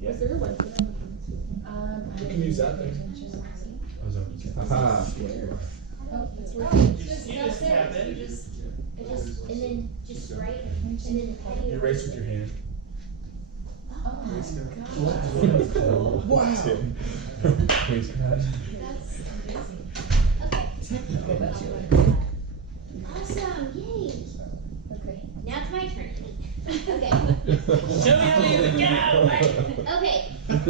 Yeah. Is there a website on You can use that thing. Aha. You just tap it. And then just write, and then how do You you? erase with your hand. Oh my god. Wow. Waste pad. That's amazing. Okay. Awesome, yay. Okay. Now it's my turn. Okay, Show me how to use it. Get out of the way. okay. I'm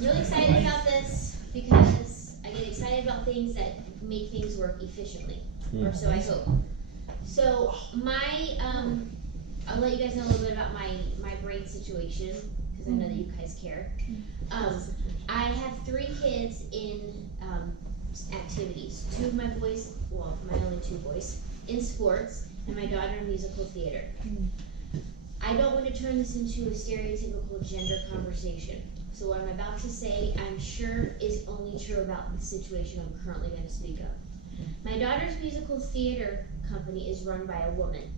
really excited about this because I get excited about things that make things work efficiently, or so I hope. So I'll let you guys know a little bit about my brain situation, because I know that you guys care. I have 3 kids in activities. 2 of my boys, well, my only 2 boys, in sports, and my daughter in musical theater. I don't want to turn this into a stereotypical gender conversation. So what I'm about to say, I'm sure is only true about the situation I'm currently going to speak of. My daughter's musical theater company is run by a woman,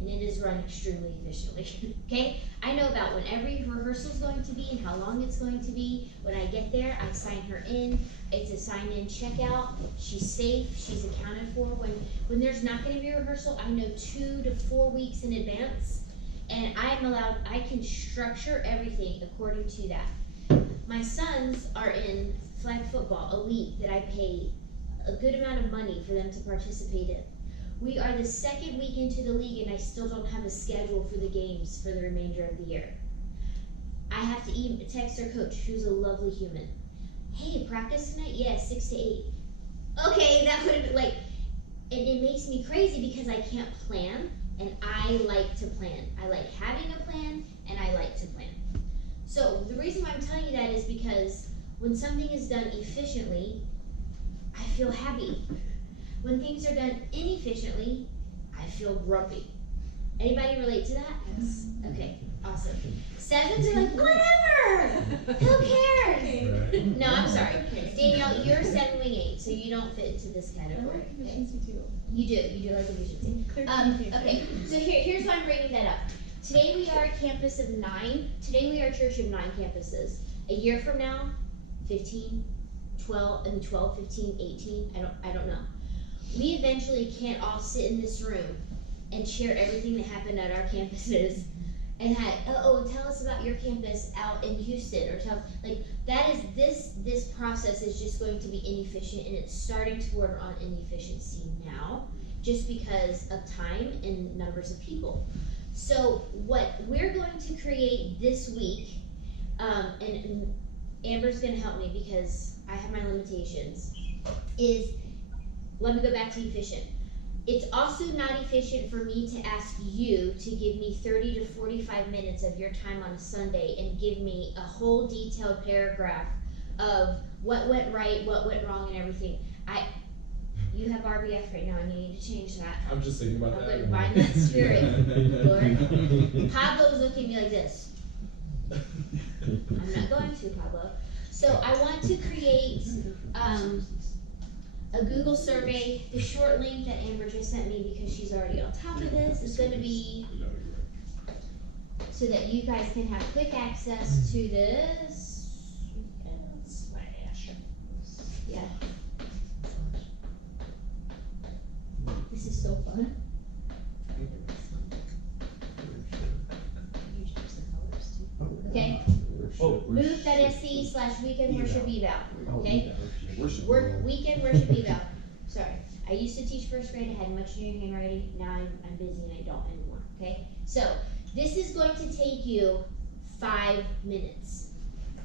and it is run extremely efficiently, okay? I know about when every rehearsal is going to be and how long it's going to be. When I get there, I sign her in. It's a sign-in checkout. She's safe. She's accounted for. When there's not going to be a rehearsal, I know 2 to 4 weeks in advance, and I can structure everything according to that. My sons are in flag football, a league that I pay a good amount of money for them to participate in. We are the 2nd week into the league, and I still don't have a schedule for the games for the remainder of the year. I have to text their coach, who's a lovely human. Hey, practice tonight? Yeah, 6 to 8. Okay, that would have been like, and it makes me crazy because I can't plan, and I like to plan. I like having a plan, and I like to plan. So the reason why I'm telling you that is because when something is done efficiently, I feel happy. When things are done inefficiently, I feel grumpy. Anybody relate to that? Yes. Okay, awesome. 7s are like, whatever! Who cares? Right. No, I'm sorry. Danielle, you're 7 wing 8, so you don't fit into this category. Okay? You do like efficiency. Okay, so here's why I'm bringing that up. Today we are a campus of 9. Today we are a church of 9 campuses. A year from now, 15, 12, 15, 18, I don't know. We eventually can't all sit in this room and share everything that happened at our campuses and tell us about your campus out in Houston, or this process is just going to be inefficient, and it's starting to border on inefficiency now just because of time and numbers of people. So what we're going to create this week, and Amber's going to help me because I have my limitations, is, let me go back to efficient. It's also not efficient for me to ask you to give me 30 to 45 minutes of your time on a Sunday and give me a whole detailed paragraph of what went right, what went wrong, and everything. You have RBF right now, and you need to change that. I'm just thinking about I'm that. going to bind that spirit, Lord. Pablo's looking at me like this. I'm not going to, Pablo. So I want to create a Google survey. The short link that Amber just sent me, because she's already on top of this, is going to be so that you guys can have quick access to this. Yeah. This is so fun. Okay. Move.sc/weekend worship eval. Okay. Weekend worship eval. Sorry. I used to teach 1st grade. I had much newer handwriting. Now I'm busy and I don't anymore. Okay. So this is going to take you 5 minutes.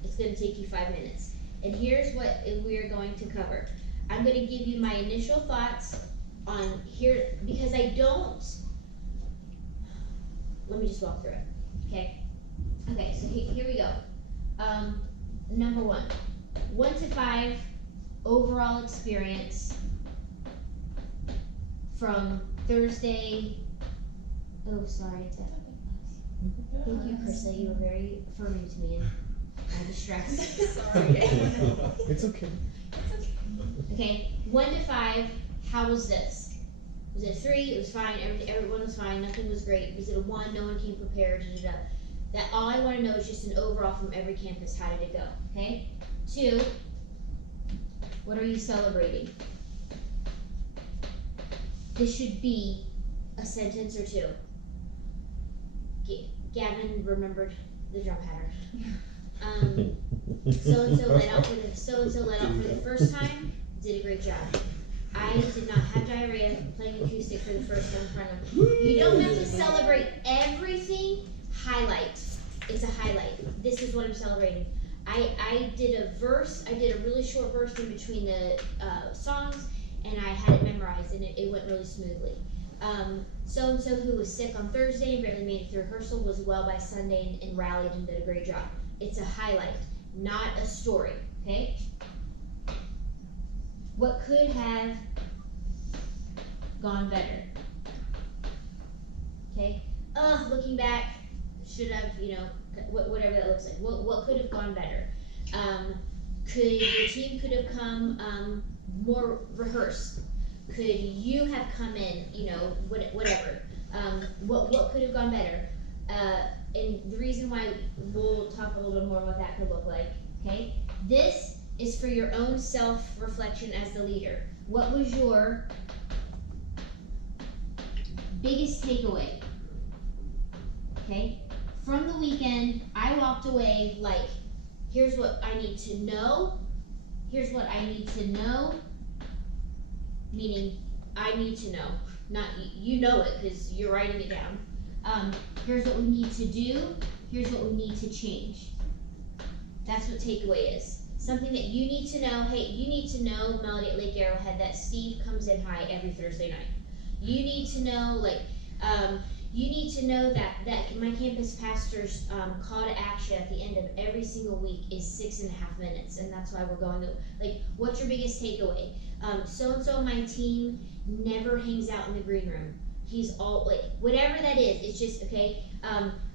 It's going to take you 5 minutes. And here's what we're going to cover. I'm going to give you my initial thoughts on here, because I don't, let me just walk through it, okay? Okay, so here we go. Number 1, 1 to 5, overall experience from Thursday. Oh, sorry. Thank you, Krista. You were very affirming to me, and I was stressed. Sorry. It's okay. Okay, 1 to 5. How was this? Was it a 3? It was fine. Everyone was fine. Nothing was great. Was it a 1? No one came prepared. That all I wanna know is just an overall from every campus, how did it go, okay? 2, what are you celebrating? This should be a sentence or 2. Gavin remembered the drum pattern. So-and-so let out for the first time, did a great job. I did not have diarrhea playing acoustic for the first time in front of them. You don't have to celebrate everything, highlight. It's a highlight. This is what I'm celebrating. I did a really short verse in between the songs, and I had it memorized, and it went really smoothly. So-and-so who was sick on Thursday and barely made it through rehearsal was well by Sunday and rallied and did a great job. It's a highlight, not a story, okay? What could have gone better? Okay? Looking back, should have, whatever that looks like. What could have gone better? Your team could have come more rehearsed? Could you have come in, whatever? What could have gone better? And the reason why we'll talk a little bit more about what that could look like, okay? This is for your own self-reflection as the leader. What was your biggest takeaway? Okay? From the weekend, I walked away like, here's what I need to know. Here's what I need to know. Meaning, I need to know. Not you know it because you're writing it down. Here's what we need to do. Here's what we need to change. That's what takeaway is. Something that you need to know. Hey, you need to know, Melody at Lake Arrowhead, that Steve comes in high every Thursday night. You need to know, you need to know that my campus pastor's call to action at the end of every single week is 6.5 minutes, and that's why we're going to, what's your biggest takeaway? So-and-so on my team never hangs out in the green room. He's all, whatever that is, it's just, okay?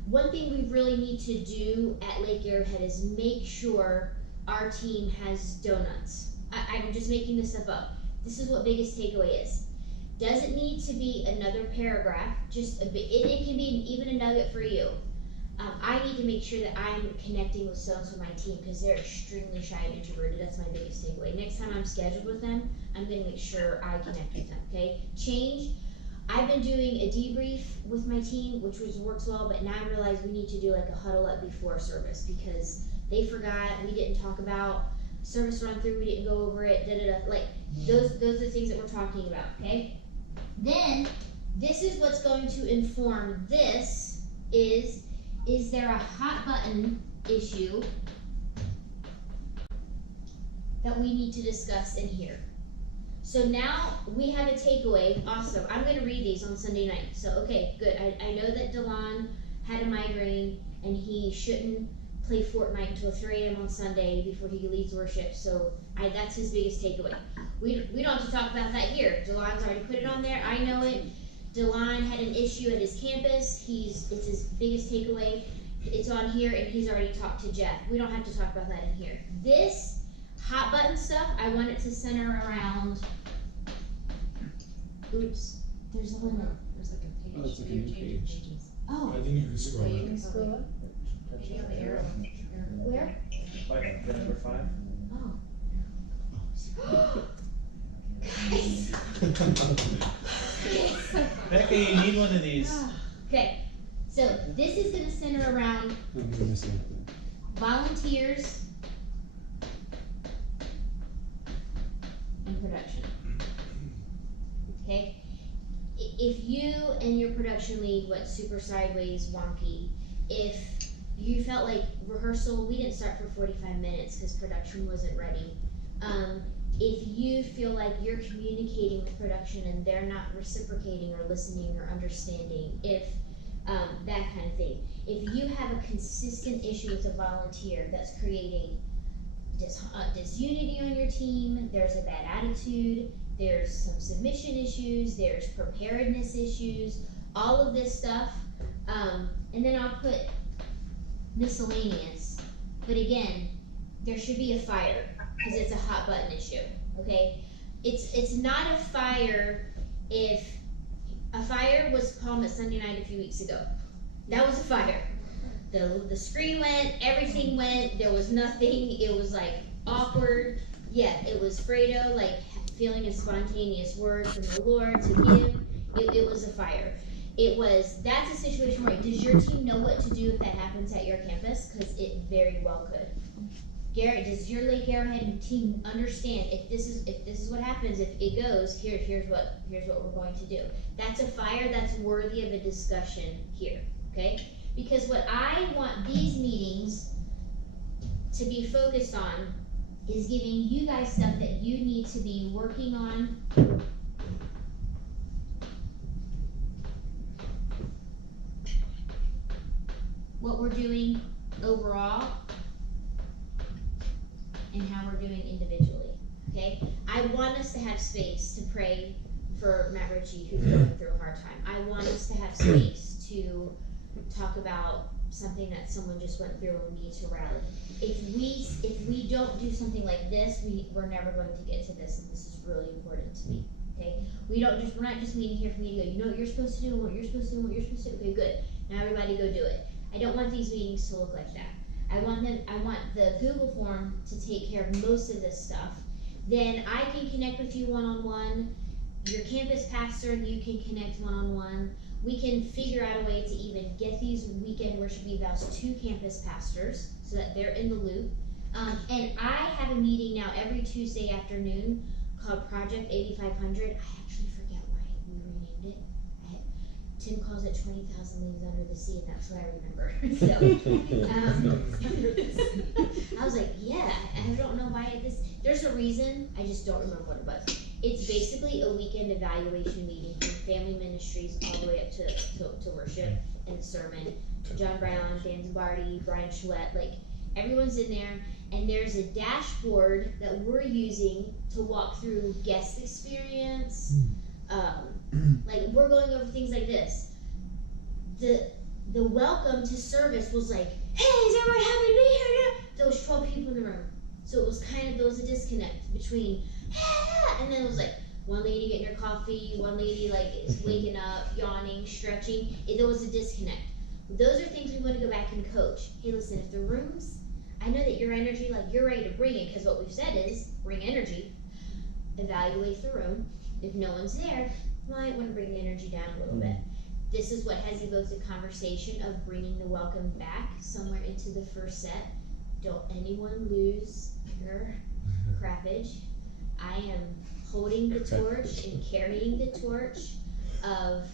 One thing we really need to do at Lake Arrowhead is make sure our team has donuts. I'm just making this stuff up. This is what biggest takeaway is. Doesn't need to be another paragraph, just a bit, it can be even a nugget for you. I need to make sure that I'm connecting with so-and-so my team because they're extremely shy and introverted. That's my biggest takeaway. Next time I'm scheduled with them, I'm gonna make sure I connect with them, okay? Change. I've been doing a debrief with my team, which works well, but now I realize we need to do a huddle up before service because they forgot, we didn't talk about service run through, we didn't go over it, those are the things that we're talking about, okay? Then, this is what's going to inform this is there a hot button issue that we need to discuss in here? So now we have a takeaway. Awesome. I'm going to read these on Sunday night. So, okay, good. I know that Delon had a migraine and he shouldn't play Fortnite until 3 a.m. on Sunday before he leads worship. So that's his biggest takeaway. We don't have to talk about that here. Delon's already put it on there. I know it. Delon had an issue at his campus. It's his biggest takeaway. It's on here, and he's already talked to Jeff. We don't have to talk about that in here. This hot button stuff, I want it to center around. Oops, there's a limit. There's a page. Oh, it's a new page. Oh, I think you can scroll You it. can scroll up. Maybe on the arrow. where? The number 5. Oh. Guys. Becca, you need one of these. Okay, so this is going to center around I'm missing. volunteers and production. Okay? If you and your production lead went super sideways, wonky, if you felt like rehearsal, we didn't start for 45 minutes because production wasn't ready. If you feel like you're communicating with production and they're not reciprocating or listening or understanding, if that kind of thing. If you have a consistent issue with a volunteer that's creating disunity on your team, there's a bad attitude, there's some submission issues, there's preparedness issues, all of this stuff, and then I'll put miscellaneous, but again, there should be a fire, because it's a hot button issue, okay? It's not a fire if a fire was Palm at Sunday night a few weeks ago. That was a fire. the screen went, everything went, there was nothing, it was like awkward. Yeah, it was Fredo, like feeling a spontaneous word from the Lord to give. It was a fire. That's a situation where, does your team know what to do if that happens at your campus? Because it very well could. Garrett, does your Lake Arrowhead team understand if this is what happens, if it goes, here's what we're going to do? That's a fire that's worthy of a discussion here, okay? Because what I want these meetings to be focused on is giving you guys stuff that you need to be working on. What we're doing overall and how we're doing individually, okay? I want us to have space to pray for Matt Ritchie, who's going through a hard time. I want us to have space to talk about something that someone just went through and we need to rally. If we don't do something like this, we're never going to get to this, and this is really important to me, okay? We're not just meeting here for me to go, you know what you're supposed to do, and what you're supposed to do, and what you're supposed to do, okay, good. Now everybody go do it. I don't want these meetings to look like that. I want the Google form to take care of most of this stuff. Then I can connect with you one-on-one. Your campus pastor, you can connect one-on-one. We can figure out a way to even get these weekend worship evals to campus pastors so that they're in the loop. And I have a meeting now every Tuesday afternoon called Project 8500. I actually forget why we renamed it. Tim calls it 20,000 Leagues Under the Sea, and that's what I remember. So, I was like, yeah, I don't know why there's a reason, I just don't remember what it was. It's basically a weekend evaluation meeting from family ministries all the way up to worship and sermon. John Brown, Dan Zimbardi, Brian Chalette, like everyone's in there, and there's a dashboard that we're using to walk through guest experience. Like we're going over things like this. The welcome to service was like, hey, is everyone happy to be here? There was 12 people in the room. So it was there was a disconnect between, and then it was like, one lady getting her coffee, one lady like is waking up, yawning, stretching. There was a disconnect. Those are things we want to go back and coach. Hey, listen, if the rooms, I know that your energy, like you're ready to bring it, because what we've said is bring energy, evaluate the room. If no one's there, might want to bring the energy down a little bit. This is what has evoked a conversation of bringing the welcome back somewhere into the first set. Don't anyone lose your crappage. I am holding the torch and carrying the torch of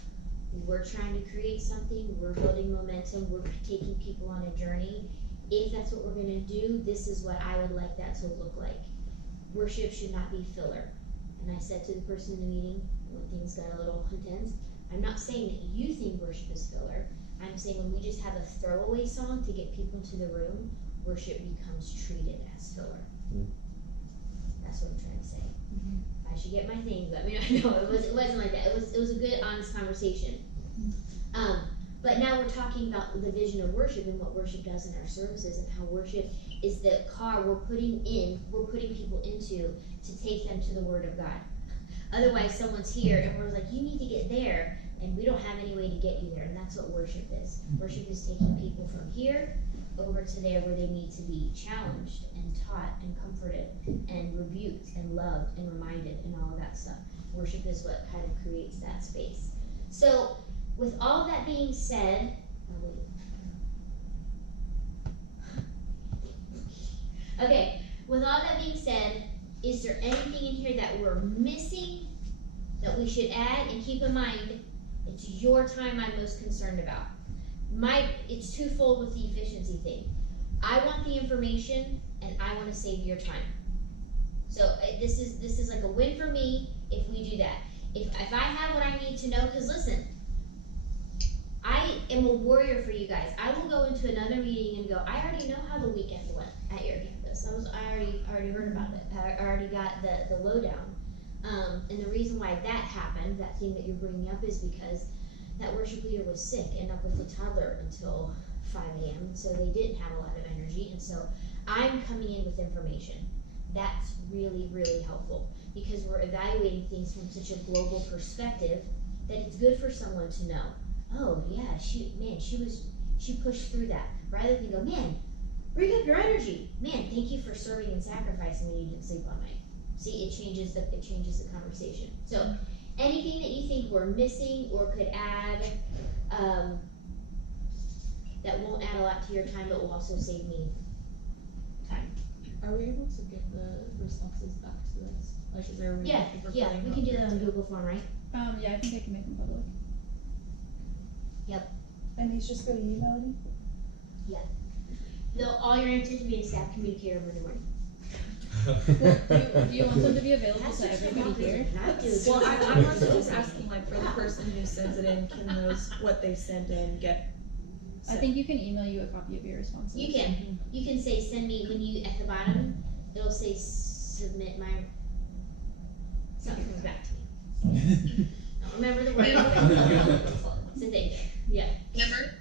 we're trying to create something, we're building momentum, we're taking people on a journey. If that's what we're going to do, this is what I would like that to look like. Worship should not be filler. And I said to the person in the meeting, when things got a little intense, I'm not saying that you think worship is filler. I'm saying when we just have a throwaway song to get people into the room, worship becomes treated as filler. That's what I'm trying to say. I should get my thing, but I mean, no, it wasn't like that. It was a good, honest conversation. But now we're talking about the vision of worship and what worship does in our services, and how worship is the car we're putting people into to take them to the Word of God. Otherwise, someone's here and we're like, you need to get there, and we don't have any way to get you there, and that's what worship is. Worship is taking people from here over to there where they need to be challenged and taught and comforted and rebuked and loved and reminded and all of that stuff. Worship is what kind of creates that space. So, with all that being said, with all that being said, is there anything in here that we're missing that we should add? And keep in mind, it's your time I'm most concerned about. It's twofold with the efficiency thing. I want the information, and I want to save your time. So this is like a win for me if we do that. If I have what I need to know, because listen, I am a warrior for you guys. I will go into another meeting and go, I already know how the weekend went at your campus. I already heard about it. I already got the lowdown. And the reason why that happened, that thing that you're bringing up, is because that worship leader was sick and up with a toddler until 5 a.m. So they didn't have a lot of energy. And so I'm coming in with information. That's really, really helpful, because we're evaluating things from such a global perspective that it's good for someone to know, oh yeah, she pushed through that. rather than go, man, bring up your energy. Man, thank you for serving and sacrificing when you didn't sleep all night. See, it changes the conversation. So anything that you think we're missing or could add, that won't add a lot to your time, but will also save me time. Are we able to get the responses back to us? Like, is there a way? Yeah, we can do that on Google Form, right? Yeah, I think I can make them public. And these just go to you, Melody? All your answers will be in staff communicator Monday morning. Do you want them to be available That's to just everybody here? Well, I'm also just asking, like, for the person who sends it in, can those, what they send in get? I think you can email you a copy of your responses. You can say, send me, when you, at the bottom, it'll say submit my, something comes back to me. I don't remember the word. So thank you. Yeah. Amber?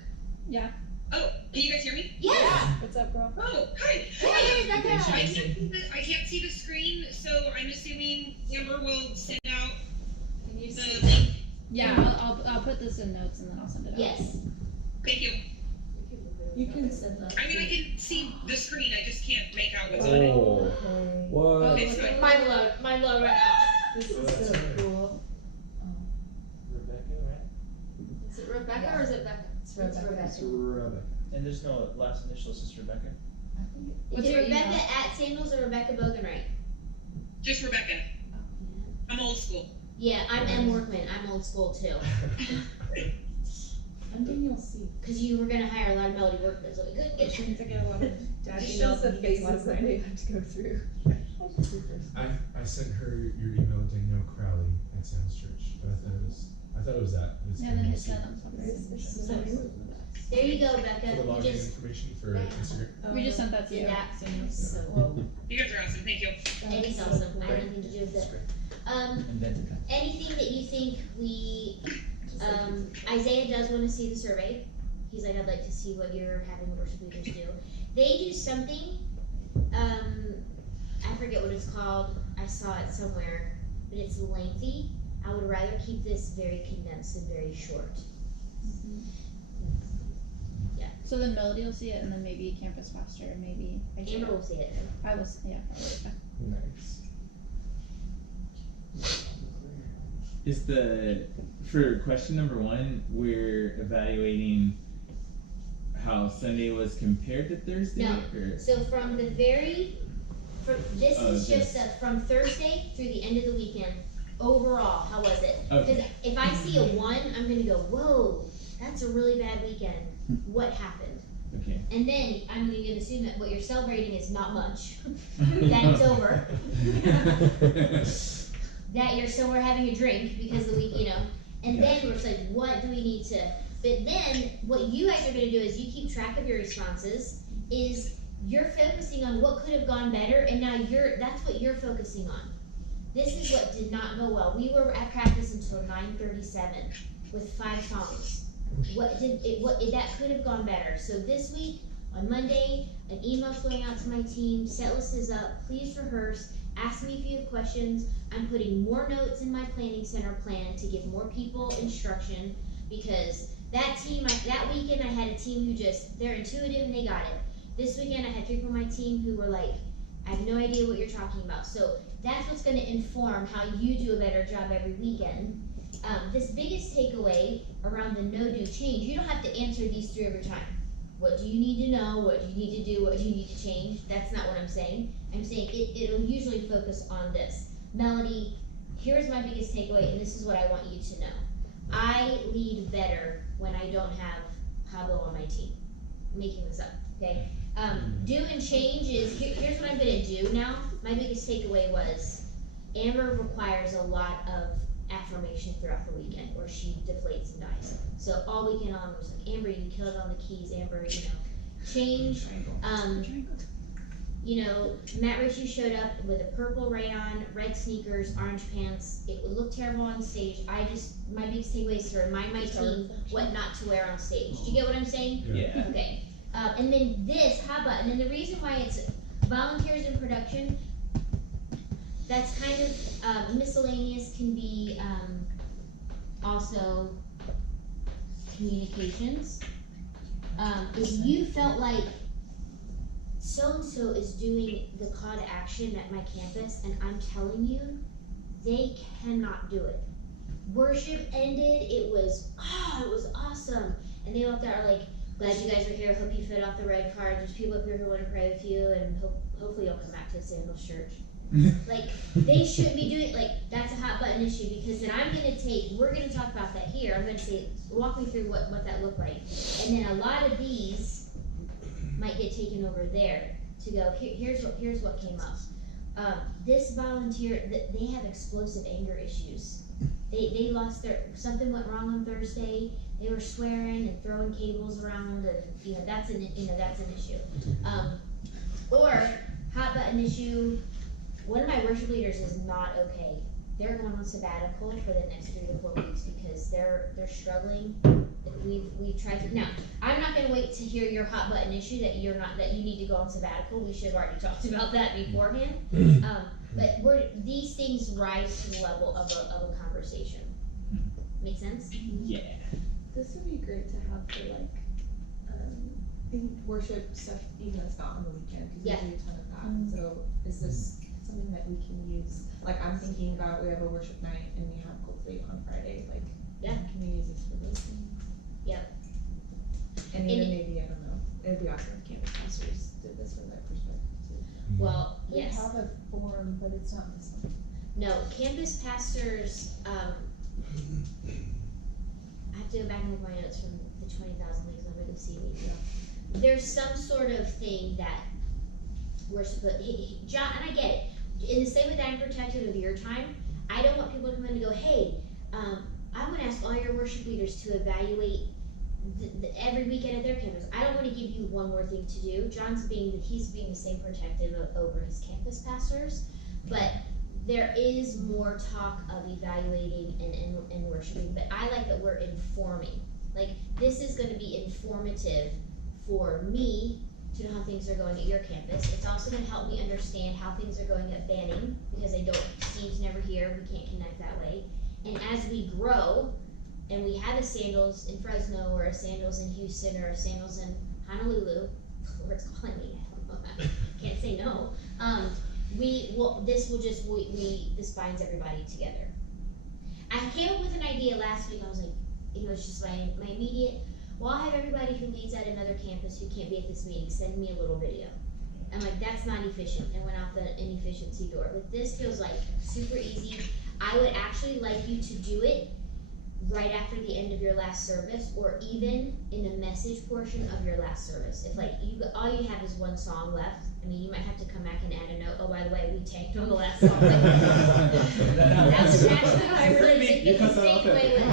Yeah. Oh, can you guys hear me? Yes! What's up, girl? Oh, hi. Hey, Rebecca! I can't see the screen, so I'm assuming Amber will send out the link. Yeah, I'll put this in notes and then I'll send it out. Yes. Thank you. You can send that. I mean, I can see the screen, I just can't make out what's on it. Oh, Okay. what? It's fine. Mind blown right now. This Oh, is that's so right. cool. Rebecca, right? Is it Rebecca or is it Becca? It's Rebecca. It's Rebecca. And there's no last initial, it's just Rebecca? I think it- Is What's it your Rebecca email? at Samuels or Rebecca Bogenright? Just Rebecca. I'm old school. Yeah, I'm M. Workman. I'm old school too. I'm Danielle C. Cause you were gonna hire a lot of Melody workers, so we couldn't get Which means I get a lot of dad It emails shows the and he gets a lot phases of that they mine. have to go through. I sent her your email, Danielle Crowley at Sounds Church, but I thought it was that. It's Yeah, then Danielle hit C. send on something. There you go, For the Becca. You login just information for Instagram. We just sent that to did you. that. So, You guys are awesome, thank you. Eddie's awesome. I have nothing to do with it. Invented that. Anything that you think Isaiah does wanna see the survey. He's like, I'd like to see what you're having worship leaders do. They do something, I forget what it's called. I saw it somewhere, but it's lengthy. I would rather keep this very condensed and very short. So then Melody will see it and then maybe Campus Pastor and maybe Amber will see it. I will, yeah, probably. Nice. Is for question number 1, we're evaluating how Sunday was compared to Thursday? No. Or? So from the this Oh, is just this. from Thursday through the end of the weekend, overall, how was it? Okay. Because if I see a 1, I'm gonna go, whoa, that's a really bad weekend. What happened? Okay. And then I'm gonna assume that what you're celebrating is not much. That it's over. That you're somewhere having a drink because the week, and then we're just like, what do we need to? But then what you guys are gonna do is you keep track of your responses. Is you're focusing on what could have gone better, and now that's what you're focusing on. This is what did not go well. We were at practice until 9:37 with 5 songs. That could have gone better. So this week, on Monday, an email's going out to my team, set list is up, please rehearse, ask me if you have questions. I'm putting more notes in my planning center plan to give more people instruction, because that weekend I had a team who they're intuitive and they got it. This weekend I had 3 from my team who were like, I have no idea what you're talking about. So that's what's gonna inform how you do a better job every weekend. This biggest takeaway around the no-do change, you don't have to answer these 3 every time. What do you need to know? What do you need to do? What do you need to change? That's not what I'm saying. I'm saying it'll usually focus on this. Melody, here's my biggest takeaway, and this is what I want you to know. I lead better when I don't have Pablo on my team. I'm making this up, okay? Do and change is, here's what I'm gonna do now. My biggest takeaway was Amber requires a lot of affirmation throughout the weekend, or she deflates and dies. So all weekend long, it was like, Amber, you killed on the keys, Amber, change. Matt Ritchie showed up with a purple rayon, red sneakers, orange pants. It looked terrible on stage. My biggest takeaway is to remind my team what not to wear on stage. Do you get what I'm saying? Yeah. Okay. And then this, and then the reason why it's volunteers in production, that's kind of miscellaneous, can be also communications. if you felt like so-and-so is doing the call to action at my campus, and I'm telling you, they cannot do it. Worship ended, it was awesome. And they walked out like, glad you guys were here, hope you fit off the red card, there's people up here who want to pray with you, and hopefully you'll come back to the Sandals Church. Like, they shouldn't be doing, like, that's a hot button issue, because then we're gonna talk about that here, I'm gonna say, walk me through what that looked like. And then a lot of these might get taken over there to go, here's what came up. This volunteer, they have explosive anger issues. They lost something went wrong on Thursday, they were swearing and throwing cables around, and, that's an issue. Or, hot button issue, one of my worship leaders is not okay. They're going on sabbatical for the next 3 to 4 weeks because they're struggling. We've tried to. Now, I'm not going to wait to hear your hot button issue that you need to go on sabbatical. We should have already talked about that beforehand. But these things rise to the level of a conversation. Make sense? Yeah. This would be great to have for like, worship stuff, even if it's not on the weekend, because Yeah. we do a ton of that. So is this something that we can use? Like, I'm thinking about, we have a worship night and we have Cultivate on Friday, like, Yeah. can we use this for those things? Yep. And even maybe, I don't know, it'd be awesome if campus pastors did this from their perspective too. Well, We yes. have a form, but it's not this one. No, campus pastors, I have to go back and look at my notes from the 20,000 Leagues Under the Sea week. There's some sort of thing that we're supposed, John, and I get it. In the same way that I'm protective of your time, I don't want people to come in and go, hey, I'm gonna ask all your worship leaders to evaluate every weekend at their campus. I don't wanna give you one more thing to do. He's being the same protective over his campus pastors, but there is more talk of evaluating and worshiping, but I like that we're informing. Like, this is gonna be informative for me to know how things are going at your campus. It's also gonna help me understand how things are going at Banning, because Steve's never here, we can't connect that way. And as we grow, and we have a Sandals in Fresno, or a Sandals in Houston, or a Sandals in Honolulu, where it's calling me, I don't know, can't say no. This binds everybody together. I came up with an idea last week. I was like, it's just my immediate, well, I'll have everybody who leads at another campus who can't be at this meeting send me a little video. I'm like, that's not efficient, and went out the inefficiency door. But this feels like super easy. I would actually like you to do it right after the end of your last service, or even in the message portion of your last service. If like all you have is one song left, I mean, you might have to come back and add a note. Oh, by the way, we tanked on the last song. That was actually how I really You cut that off at the Yeah,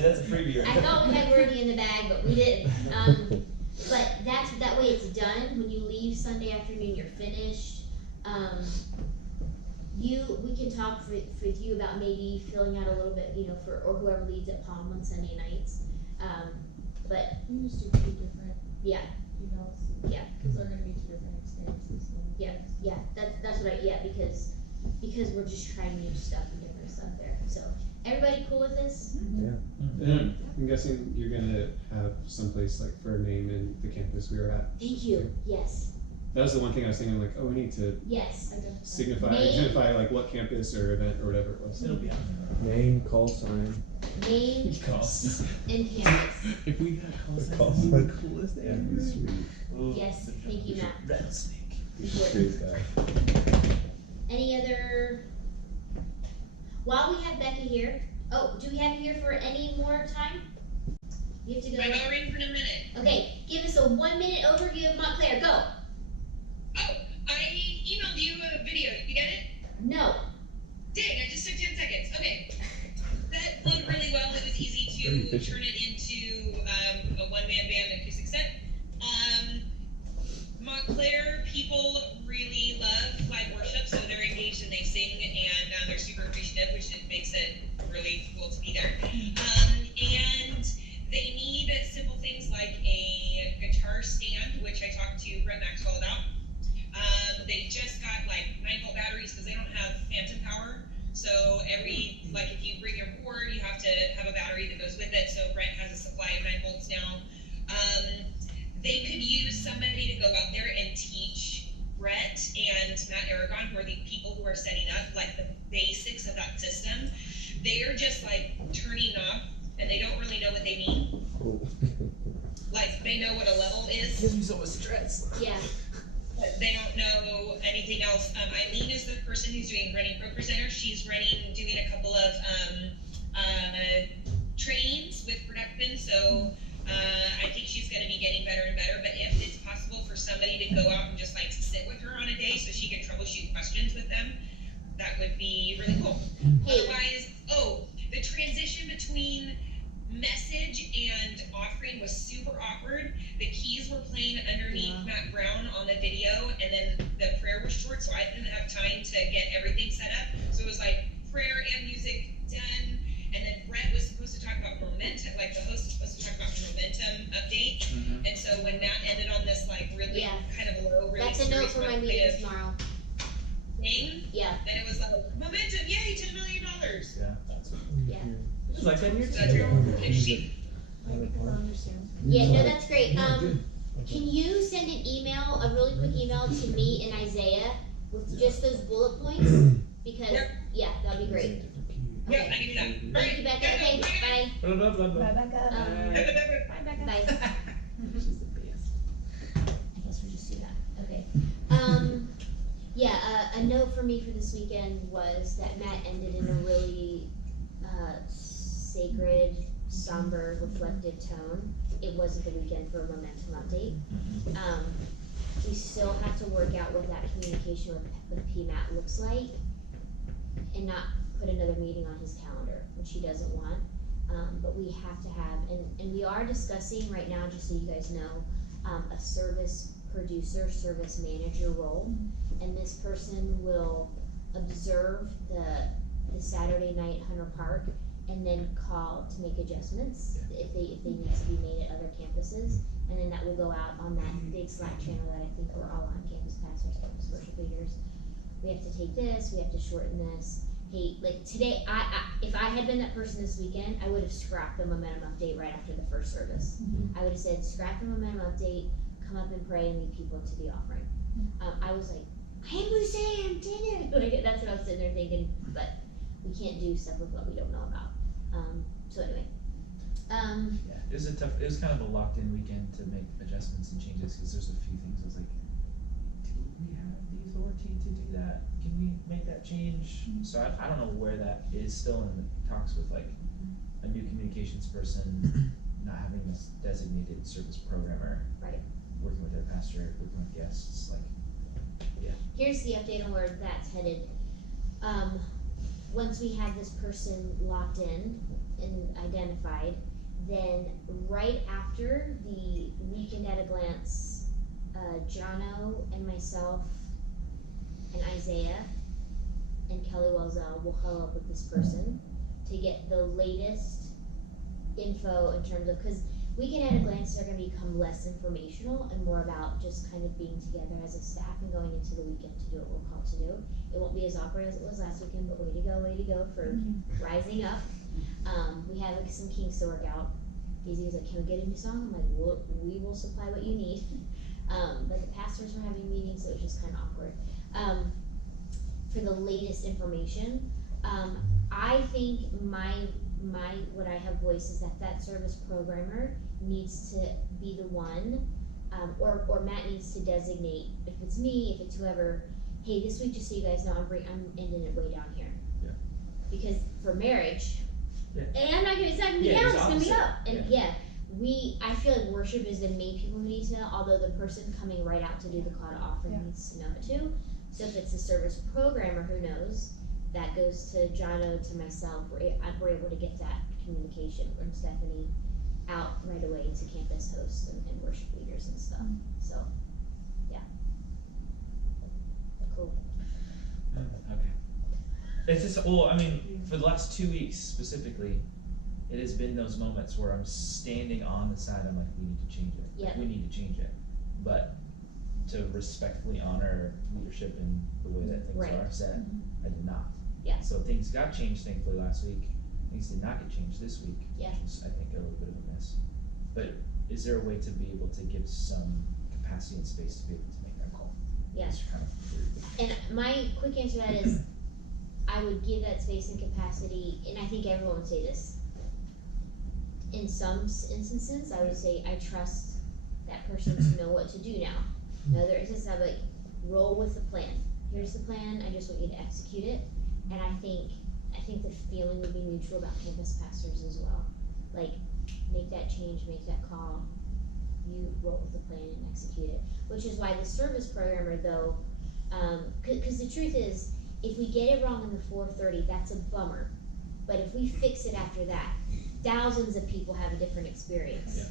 that's a freebie right I there. thought we had Worthy in the bag, but we didn't. But that way it's done. When you leave Sunday afternoon, you're finished. We can talk for you about maybe filling out a little bit, or whoever leads at Palm on Sunday nights. But We can just do 2 different yeah, emails. Yeah. Because they're gonna be 2 different experiences. yeah, that's what because we're just trying new stuff and different stuff there. So everybody cool with this? And I'm guessing you're gonna have someplace like for a name in the campus we were at. Thank you. Yes. That was the one thing I was thinking, like, oh, we need to Yes. identify like what campus or event or whatever it was. It'll be on there. Name, call sign. Name Calls. and campus. If we got calls, The that'd calls. be the coolest day ever. Ooh, Yes, the- thank you, the Matt. Rattlesnake. Any other? While we have Becca here, do we have you here for any more time? You have to go. My bell ring for a minute. Okay, give us a 1-minute overview of Montclair. Go. Oh, I emailed you a video. You get it? No. Dang, I just took 10 seconds. Okay. That flowed really well. It was easy to turn it into a one-man band acoustic set. Montclair people really love live worship, so they're engaged and they sing, and they're super appreciative, which makes it really cool to be there. And they need simple things like a guitar stand, which I talked to Brett Maxwell about. They just got like 9-volt batteries because they don't have phantom power. So if you bring your board, you have to have a battery that goes with it. So Brett has a supply of 9 volts now. at Aragon, who are the people who are setting up like the basics of that system, they're just like turning off and they don't really know what they mean. Like they know what a level is, Gives me so much stress. Yeah. but they don't know anything else. Eileen is the person who's running ProPresenter. She's doing a couple of trainings with Productman, so I think she's going to be getting better and better. But if it's possible for somebody to go out and just like sit with her on a day so she can troubleshoot questions with them, that would be really cool. Hey. Otherwise, the transition between message and offering was super awkward. The keys were playing underneath Matt Brown on the video, and then the prayer was short, so I didn't have time to get everything set up. So it was like prayer and music done, and then Brett was supposed to talk about momentum, like the host was supposed to talk about the momentum update. And so when Matt ended on this like really kind of low, really That's a note for my meeting tomorrow. thing, Yeah. then it was like momentum, yay, $10 million. Yeah, that's what. Yeah. It's like that here So that's your too. Yeah, no, that's great. Can you send an email, a really quick email to me and Isaiah with just those bullet points? Because, yeah, that'd be great. Yeah, I can do that. All Thank right. you, Becca. Okay, bye. Blah, blah, blah, blah. Bye, Becca. Bye, Becca. Bye. She's the best. I guess we just do that. Okay. A note for me for this weekend was that Matt ended in a really sacred, somber, reflective tone. It wasn't the weekend for a momentum update. We still have to work out what that communication with PMAT looks like and not put another meeting on his calendar, which he doesn't want. But we have to have, and we are discussing right now, just so you guys know, a service producer, service manager role. And this person will observe the Saturday night Hunter Park and then call to make adjustments if they need to be made at other campuses. And then that will go out on that big Slack channel that I think we're all on, campus pastors, campus worship leaders. We have to take this, we have to shorten this. Hey, like today, if I had been that person this weekend, I would have scrapped the momentum update right after the first service. I would have said, scrap the momentum update, come up and pray and lead people into the offering. I was like, hey, Sam, dinner. That's what I was sitting there thinking, but we can't do stuff with what we don't know about. So anyway. Yeah, it was kind of a locked in weekend to make adjustments and changes, because there's a few things I was like, do we have the authority to do that? Can we make that change? So I don't know where that is still in the talks with like a new communications person, not having this designated service programmer. Right. Working with their pastor, working with guests, like, yeah. Here's the update on where that's headed. Once we have this person locked in and identified, then right after the weekend at a glance, Jono and myself and Isaiah and Kelly Welzell will huddle up with this person to get the latest info in terms of, because weekend at a glance are going to become less informational and more about just kind of being together as a staff and going into the weekend to do what we're called to do. It won't be as awkward as it was last weekend, but way to go for rising up. We have like some kinks to work out. Daisy was like, can we get a new song? I'm like, we will supply what you need. But the pastors were having meetings, so it was just kind of awkward. For the latest information, I think what I have voiced is that service programmer needs to be the one, or Matt needs to designate, if it's me, if it's whoever, hey, this week, just so you guys know, I'm ending it way down here. Yeah. Because for marriage, Yeah. and I'm not gonna, it's not gonna be Yeah, down, it's it's gonna be opposite. up. And I feel like worship is the main people who need to know, although the person coming right out to do the call to offering needs to know it too. So if it's a service programmer who knows, that goes to Jono, to myself, we're able to get that communication from Stephanie out right away to campus hosts and worship leaders and stuff. So, yeah. Cool. Okay. It's just, I mean, for the last 2 weeks specifically, it has been those moments where I'm standing on the side, I'm like, we need to change it. Yeah. We need to change it. But to respectfully honor leadership and the way that things Right. are set, I did not. Yeah. So things got changed thankfully last week. Things did not get changed this week, Yeah. which was, I think, a little bit of a miss. But is there a way to be able to give some capacity and space to be able to make that call? Yeah. It's kind of weird. And my quick answer to that is, I would give that space and capacity, and I think everyone would say this. In some instances, I would say, I trust that person to know what to do now. In other instances, I'm like, roll with the plan. Here's the plan, I just want you to execute it. And I think the feeling would be mutual about campus pastors as well. Like, make that change, make that call, you roll with the plan and execute it. Which is why the service programmer though, cause the truth is, if we get it wrong in the 4:30, that's a bummer. But if we fix it after that, thousands of people have a different experience.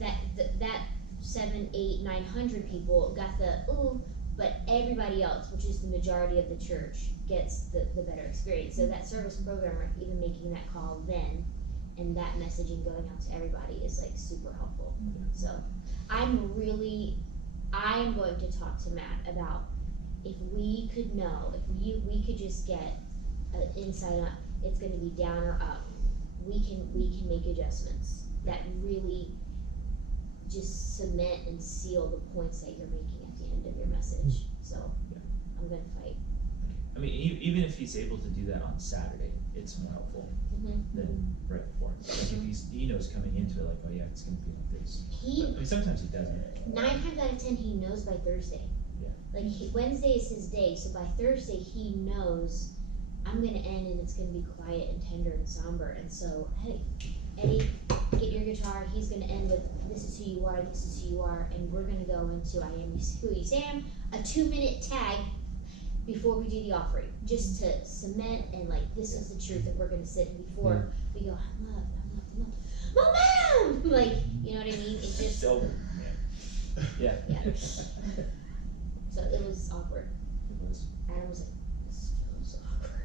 Yeah. That 700, 800, 900 people got the ooh, but everybody else, which is the majority of the church, gets the better experience. So that service programmer, even making that call then, and that messaging going out to everybody is like super helpful. So I am going to talk to Matt about if we could know, if we could just get an insight on it's gonna be down or up, we can make adjustments that really just cement and seal the points that you're making at the end of your message. So Yeah. I'm gonna fight. I mean, even if he's able to do that on Saturday, it's more helpful than right before. Like if he knows coming into it, like, oh yeah, it's gonna be like this. I mean, sometimes he doesn't. 9 times out of 10 he knows by Thursday. Yeah. Like Wednesday is his day, so by Thursday he knows I'm gonna end and it's gonna be quiet and tender and somber. And so, hey, Eddie, get your guitar. He's gonna end with this is who you are, this is who you are, and we're gonna go into I am who you say I am, a 2-minute tag before we do the offering, just to cement and like this is the truth that we're gonna sit in before we go, I'm loved, momentum, like you know what I mean? It just So, yeah. yeah. So it was awkward. It was. Adam was like, this feels awkward.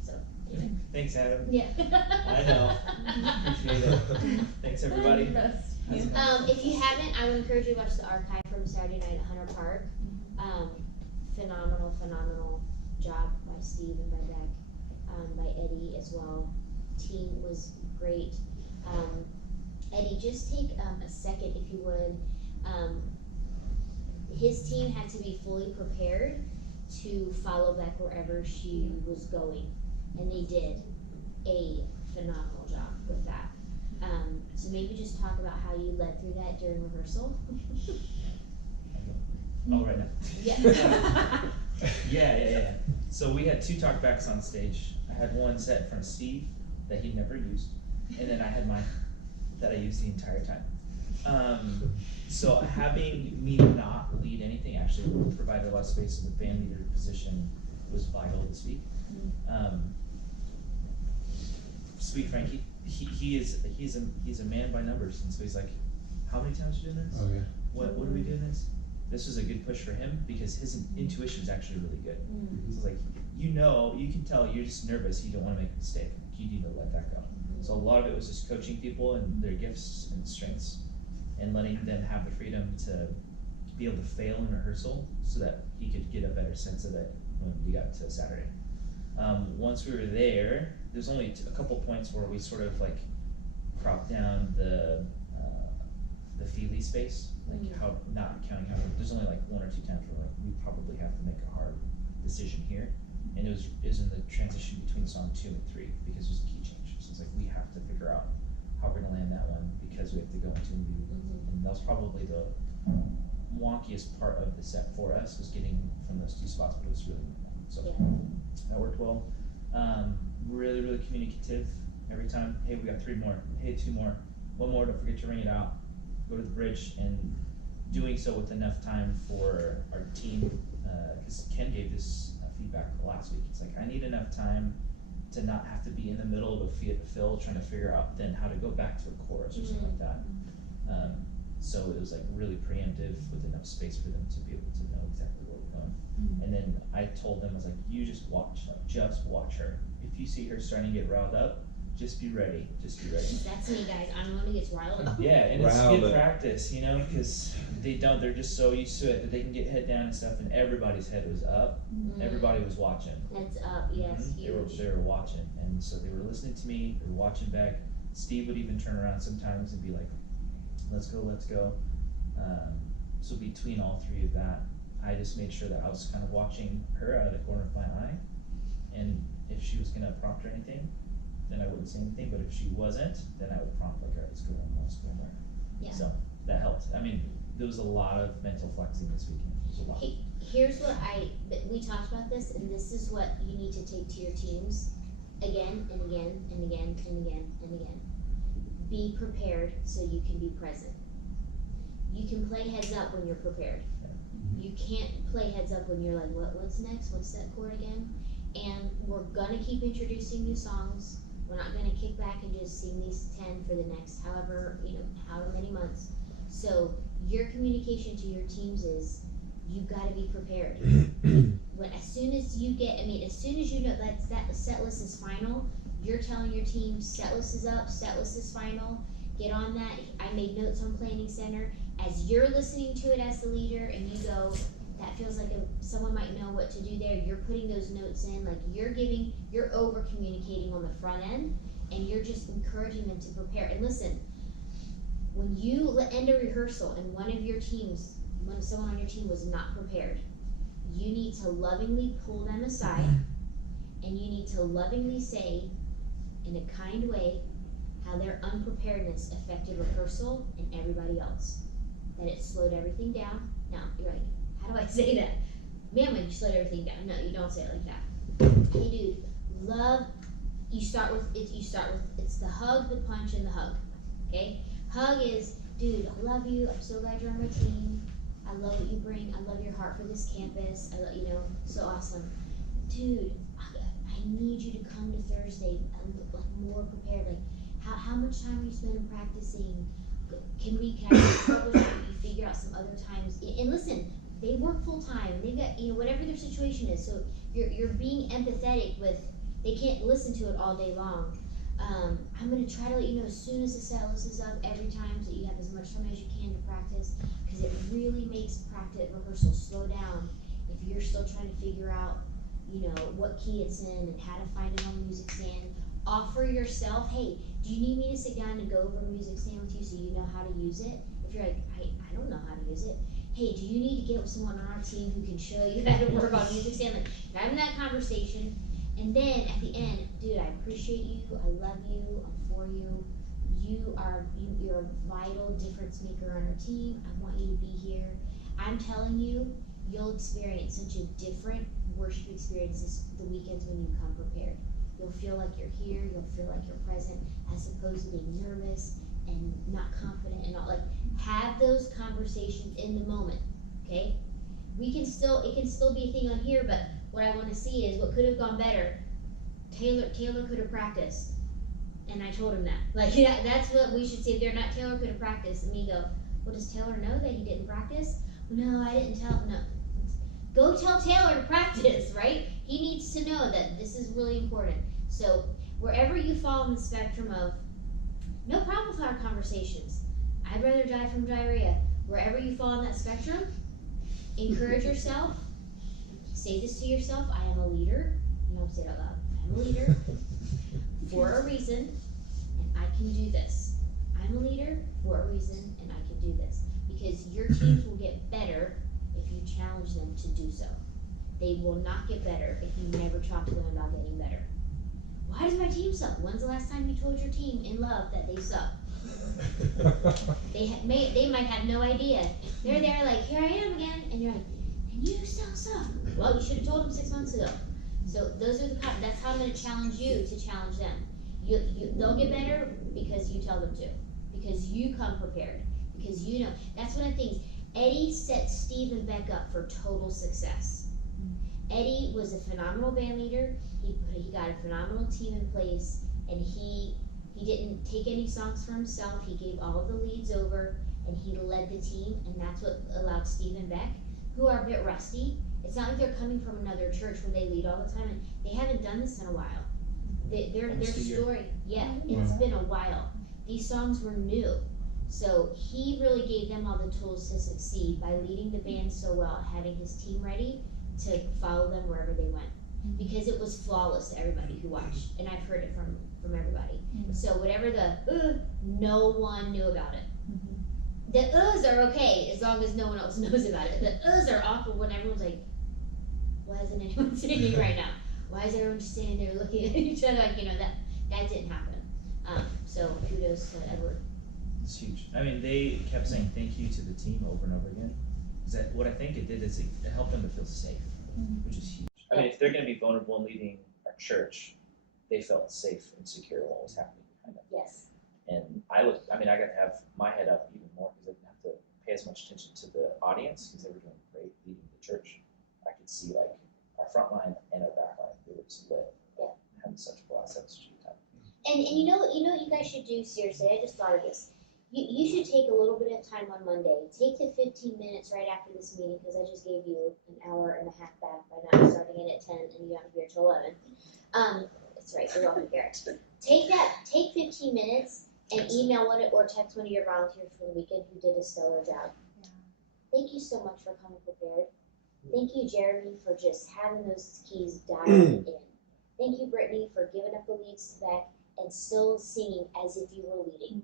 So anyway. Thanks, Adam. Yeah. I know. Appreciate it. Thanks, everybody. How's it going? If you haven't, I would encourage you to watch the archive from Saturday night at Hunter Park. Phenomenal job by Steve and by Beck, by Eddie as well. Team was great. Eddie, just take a second if you would. His team had to be fully prepared to follow Beck wherever she was going, and they did a phenomenal job with that. So maybe just talk about how you led through that during rehearsal. Oh, right now. Yeah. Yeah. So we had 2 talkbacks on stage. I had one set in front of Steve that he never used, and then I had mine that I used the entire time. So having me not lead anything actually provided a lot of space in the band leader position was vital this week. Sweet Frankie, he's a man by numbers, and so he's like, how many times are you doing this? Oh yeah. What are we doing this? This was a good push for him because his intuition is actually really good. So it's like, you can tell you're just nervous, you don't want to make a mistake. You need to let that go. So a lot of it was just coaching people and their gifts and strengths and letting them have the freedom to be able to fail in rehearsal so that he could get a better sense of it when we got to Saturday. Once we were there's only a couple points where we sort of like cropped down the feely space, like how not counting how there's only like 1 or 2 times where like we probably have to make a hard decision here, and it was in the transition between song 2 and 3 because there's a key change. So it's like we have to figure out how we're gonna land that one because we have to go into a new, and that was probably the wonkiest part of the set for us was getting from those 2 spots, but it was really so that worked well. Really communicative every time. Hey, we got 3 more. Hey, 2 more. 1 more. Don't forget to ring it out. Go to the bridge, and doing so with enough time for our team. Because Ken gave this feedback last week. It's like I need enough time to not have to be in the middle of a fill trying to figure out then how to go back to a chorus or something like that. So it was like really preemptive with enough space for them to be able to know exactly where we're going. And then I told them, I was like, you just watch her. If you see her starting to get riled up, just be ready. That's me, guys. I'm the one who gets riled up. Yeah, and it's good practice, because they're just so used to it that they can get head down and stuff, and everybody's head was up. Everybody was watching. Heads up, yes, huge. They were watching, and so they were listening to me, they were watching back. Steve would even turn around sometimes and be like, let's go. So between all 3 of that, I just made sure that I was kind of watching her out of the corner of my eye, and if she was gonna prompt or anything, then I wouldn't say anything, but if she wasn't, then I would prompt like, alright, let's go more. Yeah. So, that helped, I mean, there was a lot of mental flexing this weekend, it was a lot. Here's what we talked about this, and this is what you need to take to your teams again and again and again and again and again. Be prepared so you can be present. You can play heads up when you're prepared. You can't play heads up when you're like, what's next? What's that chord again? And we're gonna keep introducing new songs. We're not gonna kick back and just sing these 10 for the next however many months. So your communication to your teams is, you've gotta be prepared. As soon as you know that the set list is final, you're telling your team, set list is up, set list is final, get on that. I made notes on Planning Center. As you're listening to it as the leader and you go, that feels like someone might know what to do there, you're putting those notes in, like you're over communicating on the front end, and you're just encouraging them to prepare. And listen, when you end a rehearsal and when someone on your team was not prepared, you need to lovingly pull them aside, and you need to lovingly say, in a kind way, how their unpreparedness affected rehearsal and everybody else. That it slowed everything down. Now, you're like, how do I say that? Man, when you slowed everything down. No, you don't say it like that. Hey dude, you start with it's the hug, the punch, and the hug. Okay? Hug is, dude, I love you, I'm so glad you're on my team. I love what you bring, I love your heart for this campus. So awesome. Dude, I need you to come to Thursday more prepared. Like, how much time are you spending practicing? Can I troubleshoot you, figure out some other times? And listen, they work full time. They've got whatever their situation is. So you're being empathetic with. They can't listen to it all day long. I'm gonna try to let you know as soon as the set list is up every time, so you have as much time as you can to practice, because it really makes rehearsal slow down if you're still trying to figure out what key it's in and how to find it on Music Stand. Offer yourself, hey, do you need me to sit down and go over Music Stand with you so you know how to use it? If you're like, I don't know how to use it. Hey, do you need to get with someone on our team who can show you how to work on Music Stand? Like, having that conversation, and then at the end, dude, I appreciate you, I love you, I'm for you. You're a vital difference maker on our team. I want you to be here. I'm telling you, you'll experience such a different worship experience the weekends when you come prepared. You'll feel like you're here, you'll feel like you're present, as opposed to being nervous and not confident and not have those conversations in the moment, okay? It can still be a thing on here, but what I wanna see is what could have gone better. Taylor could have practiced, and I told him that. That's what we should see. If they're not, Taylor could have practiced, and me go, well, does Taylor know that he didn't practice? No, I didn't tell him. No. Go tell Taylor to practice, right? He needs to know that this is really important. So wherever you fall on the spectrum of, no problem with our conversations, I'd rather die from diarrhea. Wherever you fall on that spectrum, encourage yourself. Say this to yourself, I am a leader. You don't say it out loud. I'm a leader for a reason, and I can do this. I'm a leader for a reason, and I can do this. Because your teams will get better if you challenge them to do so. They will not get better if you never talk to them about getting better. Why does my team suck? When's the last time you told your team in love that they suck? They might have no idea. They're there like, here I am again, and you're like, and you still suck. Well, you should have told them 6 months ago. So that's how I'm going to challenge you to challenge them. They'll get better because you tell them to, because you come prepared, because you know. That's one of the things. Eddie set Steve and Beck up for total success. Eddie was a phenomenal band leader. He got a phenomenal team in place, and he didn't take any songs for himself. He gave all of the leads over, and he led the team, and that's what allowed Steve and Beck, who are a bit rusty. It's not like they're coming from another church where they lead all the time, and they haven't done this in a while. Their story, it's been a while. These songs were new. So he really gave them all the tools to succeed by leading the band so well, having his team ready to follow them wherever they went. Because it was flawless to everybody who watched, and I've heard it from everybody. So whatever no one knew about it. the uhs are okay as long as no one else knows about it. The uhs are awful when everyone's like, why isn't anyone singing right now? Why is everyone just standing there looking at each other? Like, that didn't happen. So kudos to Edward. It's huge. I mean, they kept saying thank you to the team over and over again. What I think it did is it helped them to feel safe, which is huge. I mean, if they're going to be vulnerable in leading our church, they felt safe and secure in what was happening behind them. Yes. And I got to have my head up even more because I didn't have to pay as much attention to the audience because they were doing great leading the church. I could see like our front line and our back line. They were just lit. Yeah. Having such a blast. That was such a good time. And you know what you guys should do, seriously, I just thought of this. You should take a little bit of time on Monday. Take the 15 minutes right after this meeting, because I just gave you an hour and a half back by not starting it at 10 and you have to be here till 11. That's right, you're welcome, Garrett. Take 15 minutes and email one or text one of your volunteers for the weekend who did a stellar job. Yeah. Thank you so much for coming prepared. Thank you, Jeremy, for just having those keys dialed in. Thank you, Brittany, for giving up the leads to back and still singing as if you were leading.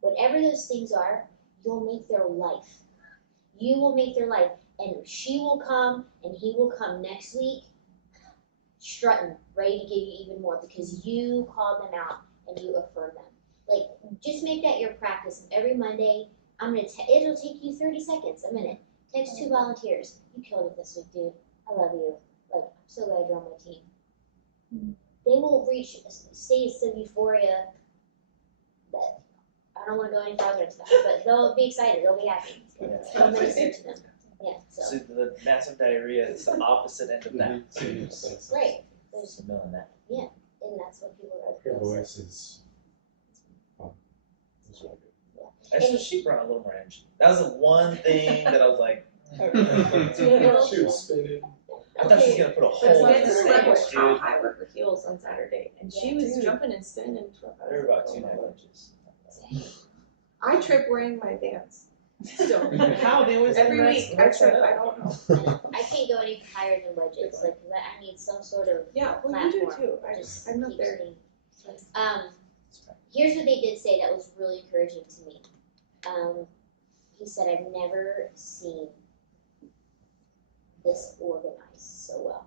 Whatever those things are, you'll make their life. You will make their life. And she will come and he will come next week strutting, ready to give you even more because you called them out and you affirmed them. Like, just make that your practice. Every Monday, it'll take you 30 seconds, a minute. Text 2 volunteers. You killed it this week, dude. I love you. Like, I'm so glad you're on my team. They will reach states of euphoria that I don't want to go any farther into that, but they'll be excited. They'll be happy. It'll minister to them. Yeah. So the massive diarrhea is the opposite end of that. Right. There's a mill in that. Yeah, and that's what people are. Her voice is. It's really good. Actually, she brought a little more energy. That was the one thing that I was like. She was spinning. I thought she was gonna put a But hole in it's the incredible stage, how dude. high were her heels on Saturday, and she Yeah. was jumping and spinning and They're about 2.5 inches. I trip wearing my Vans. Still. How they always Every week I trip. I don't know. I can't go any higher than wedges. Like, I need some sort of Yeah, well, you do platform. too. Just I'm not keeps there. me. Here's what they did say that was really encouraging to me. He said, I've never seen this organized so well.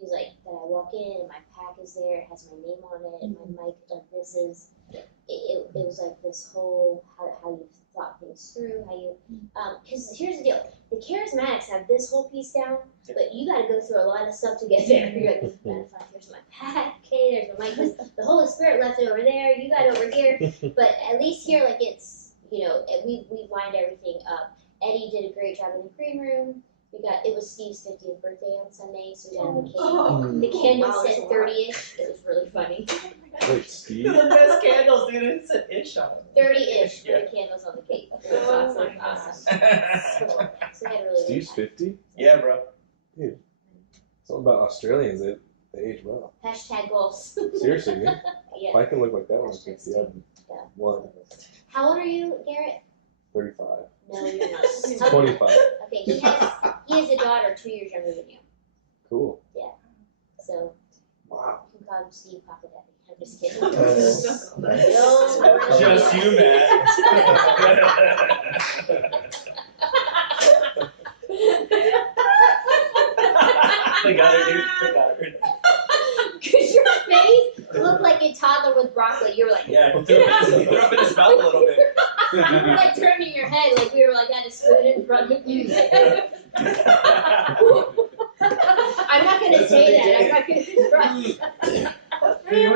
He's like, that I walk in and my pack is there, it has my name on it, and my mic, like this is, it was like this whole, how you thought things through, how you, because here's the deal, the charismatics have this whole piece down, but you gotta go through a lot of stuff to get there. You're like, gotta find, here's my pack, okay, there's my mic, the Holy Spirit left it over there, you got it over here, but at least here, like it's, we lined everything up. Eddie did a great job in the green room. It was Steve's 50th birthday on Sunday, so we got him a cake. The candle Wow, said that's a lot. 30-ish. It was really funny. Wait, Steve? They're the best candles, dude. It said ish on them. 30-ish for Yeah. the candles on the cake. It was Oh awesome. my Awesome. So we had a really Steve's good 50? Yeah, bro. Something about Australians, they age well. time. Hashtag goals. Seriously, yeah. Yeah. If I can look like that when I'm Hashtag 50, I'm Yeah. one, How old are you, Garrett? 35. No, you're not. How- 25. Okay, he has a daughter 2 years younger than you. Cool. So Wow. you can call him Steve Papa Daddy. I'm just kidding. Just you, Matt. They got her, dude. They got her. Because your face looked like a toddler with broccoli. You were like, Yeah, threw up in his mouth a little bit. you were like turning your head like we were like had a spoon in front of you. I'm not gonna That's say what they that. I'm not gonna describe. Okay,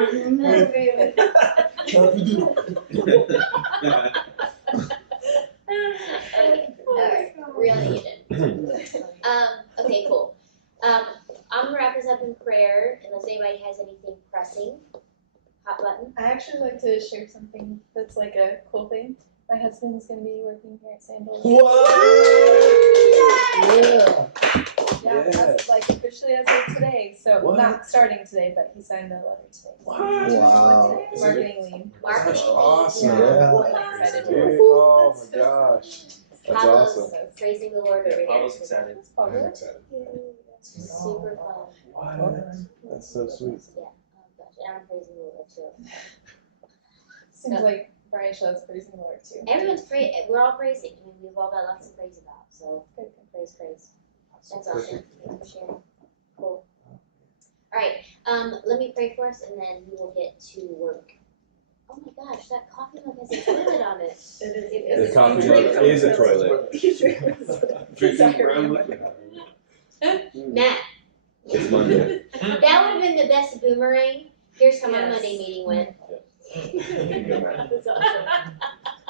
alright, really needed. Okay, cool. I'm gonna wrap this up in prayer unless anybody has anything pressing. Hot button. I actually like to share something that's like a cool thing. My husband's gonna be working here at Sandals. Yeah. Yeah, Yeah. as, like officially as of today. So What? not starting today, but he signed the letter today. Wow. Marketing lead. Marketing. That's awesome. Yeah. Yeah. I'm excited. Dude, oh my gosh. That's Pablo's awesome. praising the Lord over here. Pablo's excited. It's I'm probably. excited. Super fun. What? That's so sweet. Yeah. Oh gosh, and I'm praising the Lord too. Seems like Brian Shaw's praising the Lord too. Everyone's we're all praising. I mean, we've all got lots to praise about. So praise. That's awesome. Thanks for sharing. Cool. All right. Let me pray for us, and then we will get to work. Oh my gosh, that coffee mug has a toilet on it. The coffee mug is a toilet. Drinking brown liquid. Matt, It's Monday. that would have been the best boomerang. Here's how my Yes. Monday meeting went. You can go, Matt. That's awesome.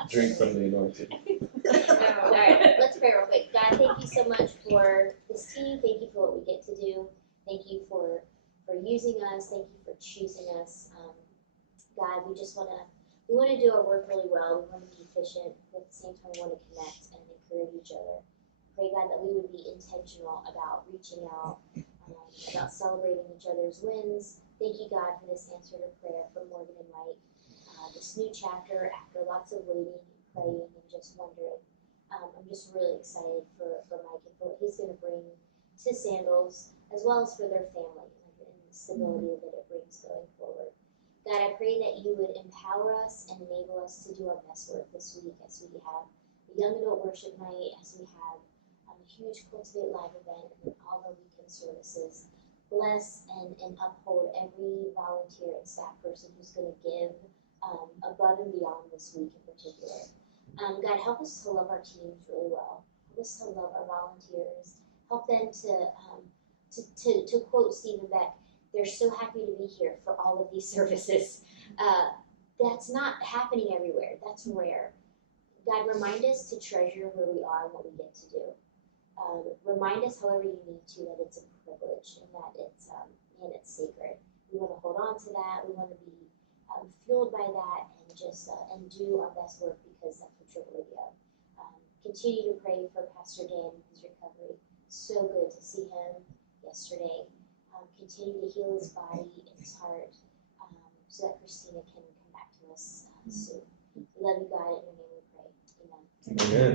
Drink from the anointed. All right, let's pray real quick. God, thank you so much for this team. Thank you for what we get to do. Thank you for using us. Thank you for choosing us. God, we want to do our work really well. We want to be efficient, but at the same time, we want to connect and encourage each other. Pray, God, that we would be intentional about reaching out, about celebrating each other's wins. Thank you, God, for this answer to prayer from Morgan and Mike. This new chapter after lots of waiting and praying and just wondering. I'm just really excited for Mike and for what he's going to bring to Sandals, as well as for their family and the stability that it brings going forward. God, I pray that you would empower us and enable us to do our best work this week as we have the Young Adult Worship Night, as we have a huge Cultivate Live event, and all our weekend services. Bless and uphold every volunteer and staff person who's going to give above and beyond this week in particular. God, help us to love our teams really well. Help us to love our volunteers. Help them to quote Stephen Beck, they're so happy to be here for all of these services. That's not happening everywhere. That's rare. God, remind us to treasure where we are and what we get to do. Remind us however you need to that it's a privilege and that it's sacred. We want to hold on to that. We want to be fueled by that and just and do our best work because that's what you're worthy of. Continue to pray for Pastor Dan and his recovery. So good to see him yesterday. Continue to heal his body and his heart so that Christina can come back to us soon. We love you, God. In your name we pray. Amen. Amen.